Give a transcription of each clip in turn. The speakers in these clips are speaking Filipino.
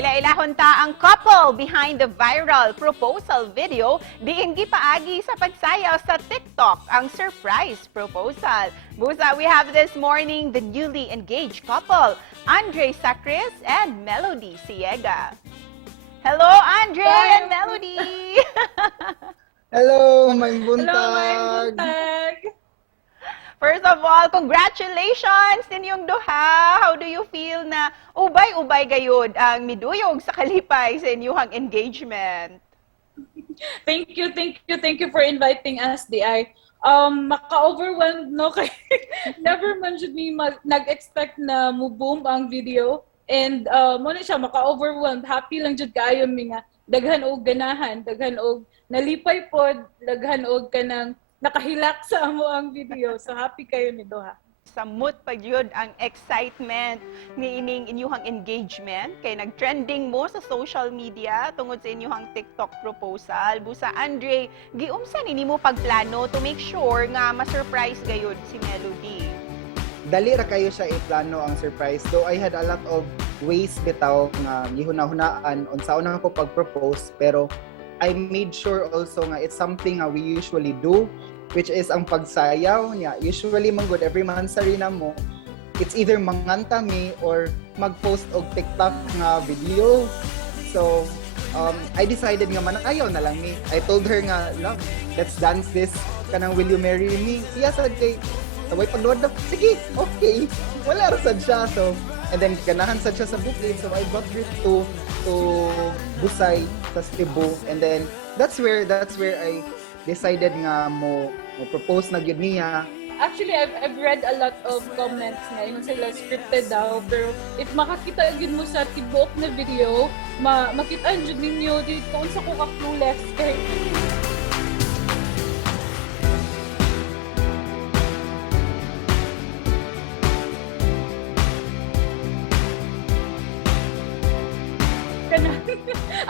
Lailahon ta ang couple behind the viral proposal video diin gipaagi sa pagsayaw sa TikTok ang surprise proposal. Busa, we have this morning the newly engaged couple, Andre Sacris and Melody Siega. Hello, Andre and Melody! Hello, may buntag! Hello, may buntag! First of all, congratulations ninyong duha. How do you feel na ubay-ubay gayud ang miduyog sa kalipay sa inyong engagement? Thank you for inviting us, DI. Maka-overwhelmed, no? Kay never man should me nag-expect na mo-boom ang video. And muna siya, maka-overwhelmed. Happy lang jud kaayo mi nga daghan og ganahan, daghan og nalipay pod, daghan og kanang nakahilak sa amo ang video. So happy kayo ni Doha. Samot pa yun ang excitement ni ining inyuhang engagement kay nag-trending mo sa social media tungod sa inyuhang TikTok proposal. Busa, Andre, giumsa nini mo pagplano to make sure nga ma-surprise gayud si Melody? Dali ra kayo siya i-plano ang surprise. Though I had a lot of ways bitaw nga gihuna-hunaan unsa una ko pag-propose, pero I made sure also nga it's something we usually do, which is ang pagsayaw niya. Usually manggod every mansari na mo, it's either manganta mi or mag-post og TikTok nga video. So I decided nga manayaw na lang mi. I told her nga, love, let's dance this kanang Will You Marry Me? Siya sad kay taway pagluwad na, sige, okay. Wala ra sad siya. So, and then ganahan sad siya sa bukid. So I brought her to Busay sa Cebu, and then that's where I decided nga mo propose na gyud niya. Actually, I've read a lot of comments nga yung sila scripted daw, pero if makakita gyud mo sa tibuok na video, makita jud ninyo dito unsa ko ka clueless kay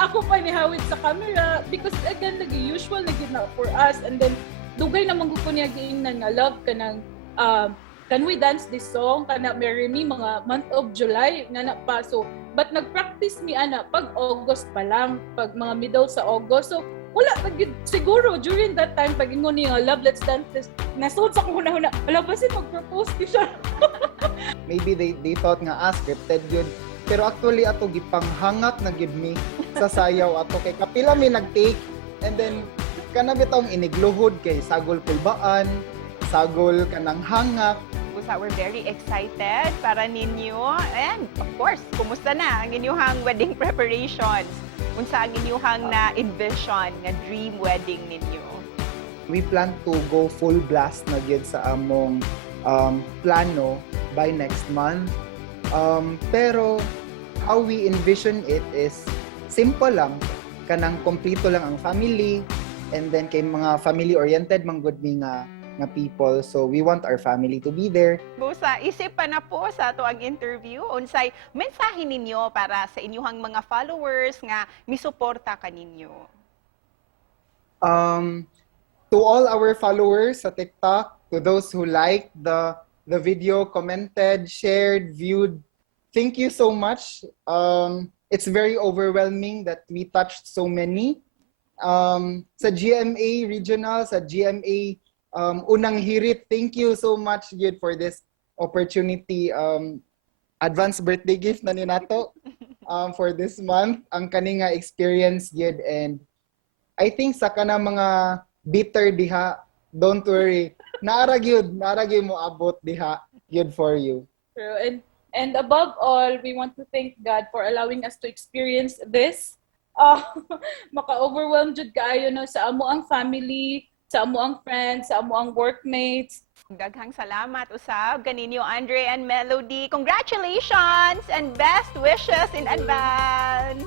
ako pa nihawid sa camera because again usual na gid na for us, and then dugay namang ko niya giingnan nga love kanang can we dance this song kana Marry Me mga month of July nga na pa, so but nagpractice mi ana pag August pa lang, pag mga middle sa August, so wala siguro during that time pag ingon niya love let's dance this nasud sa kung huna wala ba si mag-propose di siya. Maybe they thought nga scripted yun. Pero actually ato gipanghangak na gid mi sa sayaw ato kay kapila mi nag-take, and then kana bitong inigluhod kay sagol kulbaan, sagol kanang hangak. Busa, we're very excited para ninyo. And of course, kumusta na ang inyuhang wedding preparations? Unsa ang inyuhang na-envision nga dream wedding ninyo? We plan to go full blast na gyud sa among plano by next month. Pero how we envision it is simple lang, kanang kompleto lang ang family, and then kay mga family-oriented manggod mi nga people, so we want our family to be there. Busa, isip pa na po sa ato ang interview. Unsay mensahe ninyo para sa inyuhang mga followers nga misuporta kaninyo? To all our followers sa TikTok, to those who liked the video, commented, shared, viewed, thank you so much. It's very overwhelming that we touched so many. Sa GMA Regional, sa GMA Unang Hirit, thank you so much Gid for this opportunity. Advance birthday gift na ni nato for this month. Ang kaninga experience Gid, and I think sa kana mga bitter diha, don't worry. Naara gyud mo abot diha Gid for you. True. And above all, we want to thank God for allowing us to experience this. Maka-overwhelm jud kaayo no sa amo ang family, sa amo ang friends, sa amo ang workmates. Daghang salamat usab kaninyo, Andre and Melody. Congratulations and best wishes in advance.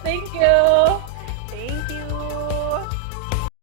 Thank you. Thank you.